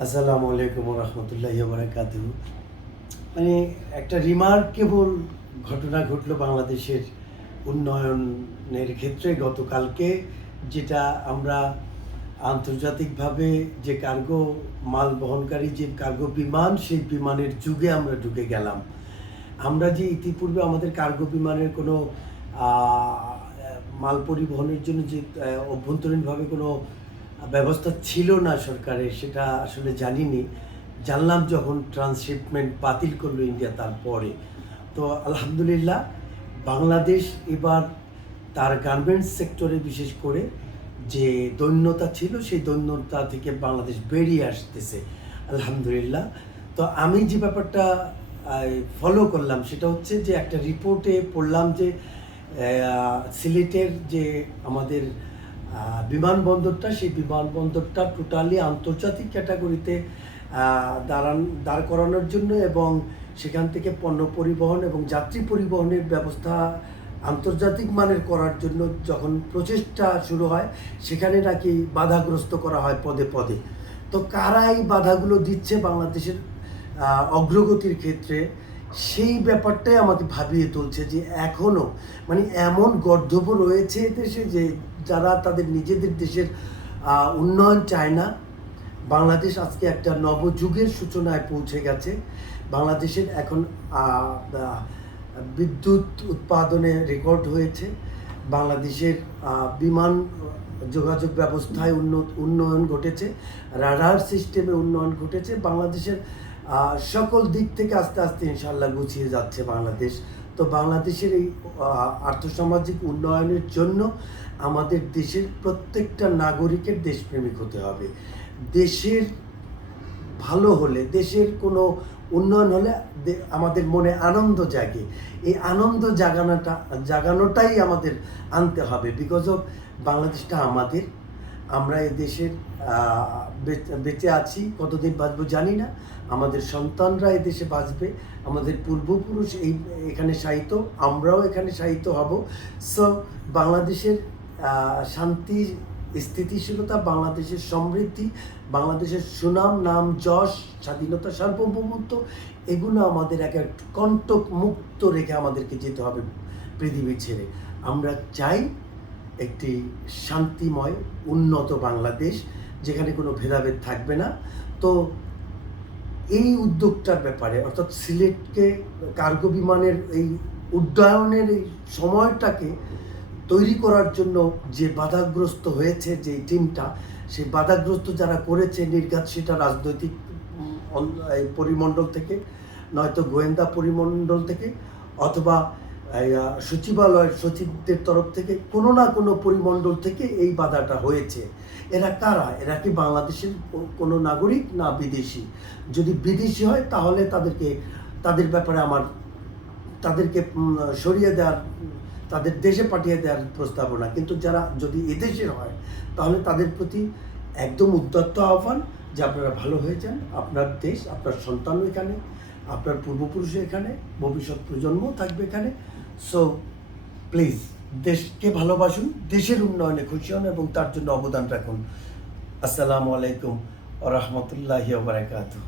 আসসালামু আলাইকুম রহমতুল্লাহ বারাকাতু মানে একটা রিমার্কেবল ঘটনা ঘটলো বাংলাদেশের উন্নয়নের ক্ষেত্রে গতকালকে, যেটা আমরা আন্তর্জাতিকভাবে যে কার্গো মাল বহনকারী যে কার্গো বিমান, সেই বিমানের যুগে আমরা ঢুকে গেলাম। আমরা যে ইতিপূর্বে আমাদের কার্গো বিমানের কোনো মাল পরিবহনের জন্য যে অভ্যন্তরীণভাবে কোনো ব্যবস্থা ছিল না সরকারের, সেটা আসলে জানিনি। জানলাম যখন ট্রান্সশিপমেন্ট বাতিল করল ইন্ডিয়া তারপরে। তো আলহামদুলিল্লাহ, বাংলাদেশ এবার তার গার্মেন্টস সেক্টরে বিশেষ করে যে দৈন্যতা ছিল, সেই দৈন্যতা থেকে বাংলাদেশ বেরিয়ে আসতেছে, আলহামদুলিল্লাহ। তো আমি যে ব্যাপারটা ফলো করলাম, সেটা হচ্ছে যে একটা রিপোর্টে পড়লাম যে সিলেটের যে আমাদের বিমানবন্দরটা, সেই বিমানবন্দরটা টোটালি আন্তর্জাতিক ক্যাটাগরিতে দাঁড়ান, দাঁড় করানোর জন্য এবং সেখান থেকে পণ্য পরিবহন এবং যাত্রী পরিবহনের ব্যবস্থা আন্তর্জাতিক মানের করার জন্য যখন প্রচেষ্টা শুরু হয়, সেখানে নাকি বাধাগ্রস্ত করা হয় পদে পদে। তো কারা এই বাধাগুলো দিচ্ছে বাংলাদেশের অগ্রগতির ক্ষেত্রে? সেই ব্যাপারটাই আমাকে ভাবিয়ে তুলছে যে এখনও মানে এমন গর্ধব রয়েছে দেশে যে যারা তাদের নিজেদের দেশের উন্নয়ন চায় না, বাংলাদেশ আজকে একটা নবযুগের সূচনায় পৌঁছে গেছে। বাংলাদেশের এখন বিদ্যুৎ উৎপাদনে রেকর্ড হয়েছে। বাংলাদেশের বিমান যোগাযোগ ব্যবস্থায় উন্নত উন্নয়ন ঘটেছে, রাডার সিস্টেমে উন্নয়ন ঘটেছে। বাংলাদেশের সকল দিক থেকে আস্তে আস্তে ইনশাল্লাহ গুছিয়ে যাচ্ছে বাংলাদেশ। তো বাংলাদেশের এই আর্থসামাজিক উন্নয়নের জন্য আমাদের দেশের প্রত্যেকটা নাগরিকের দেশপ্রেমিক হতে হবে। দেশের ভালো হলে, দেশের কোনো উন্নয়ন হলে আমাদের মনে আনন্দ জাগে। এই আনন্দ জাগানোটা, জাগানোটাই আমাদের আনতে হবে। বিকজ অফ বাংলাদেশটা আমাদের আমরা এই দেশের বেঁচে- আছি, কতদিন বাঁচবো জানি না। আমাদের সন্তানরা এই দেশে বাঁচবে। আমাদের পূর্বপুরুষ এই, এখানে সাহিত্য আমরাও এখানে সাহিত্য হব। সো বাংলাদেশের শান্তি, স্থিতিশীলতা, বাংলাদেশের সমৃদ্ধি, বাংলাদেশের সুনাম, নাম, যশ, স্বাধীনতা, সার্বভৌমত্ব, এগুলো আমাদের এক এক মুক্ত রেখে আমাদেরকে যেতে হবে পৃথিবী ছেড়ে। আমরা চাই একটি শান্তিময়, উন্নত বাংলাদেশ যেখানে কোনো ভেদাভেদ থাকবে না। তো এই উদ্যোগটার ব্যাপারে, অর্থাৎ সিলেটকে কার্গো বিমানের এই উড্ডয়নের এই সময়টাকে তৈরি করার জন্য যে বাধাগ্রস্ত হয়েছে যে টিমটা, সেই বাধাগ্রস্ত যারা করেছে নির্ঘাত সেটা রাজনৈতিক পরিমণ্ডল থেকে, নয়তো গোয়েন্দা পরিমণ্ডল থেকে, অথবা সচিবালয়ের সচিবদের তরফ থেকে কোনো না কোনো পরিমণ্ডল থেকে এই বাধাটা হয়েছে। এরা কারা? এরা কি বাংলাদেশের কোনো নাগরিক না বিদেশি? যদি বিদেশি হয়, তাহলে তাদেরকে, তাদের ব্যাপারে আমার, তাদেরকে সরিয়ে দেওয়ার, তাদের দেশে পাঠিয়ে দেওয়ার প্রস্তাবনা। কিন্তু যারা যদি এদেশের হয়, তাহলে তাদের প্রতি একদম উদ্যত্ত আহ্বান যে আপনারা ভালো হয়ে যান। আপনার দেশ, আপনার সন্তানও এখানে, আপনার পূর্বপুরুষ এখানে, ভবিষ্যৎ প্রজন্মও থাকবে এখানে। সো প্লিজ দেশকে ভালোবাসুন, দেশের উন্নয়নে খুশি হন এবং তার জন্য অবদান রাখুন। আসসালামু আলাইকুম রহমতুল্লাহি বারাকাতুহ।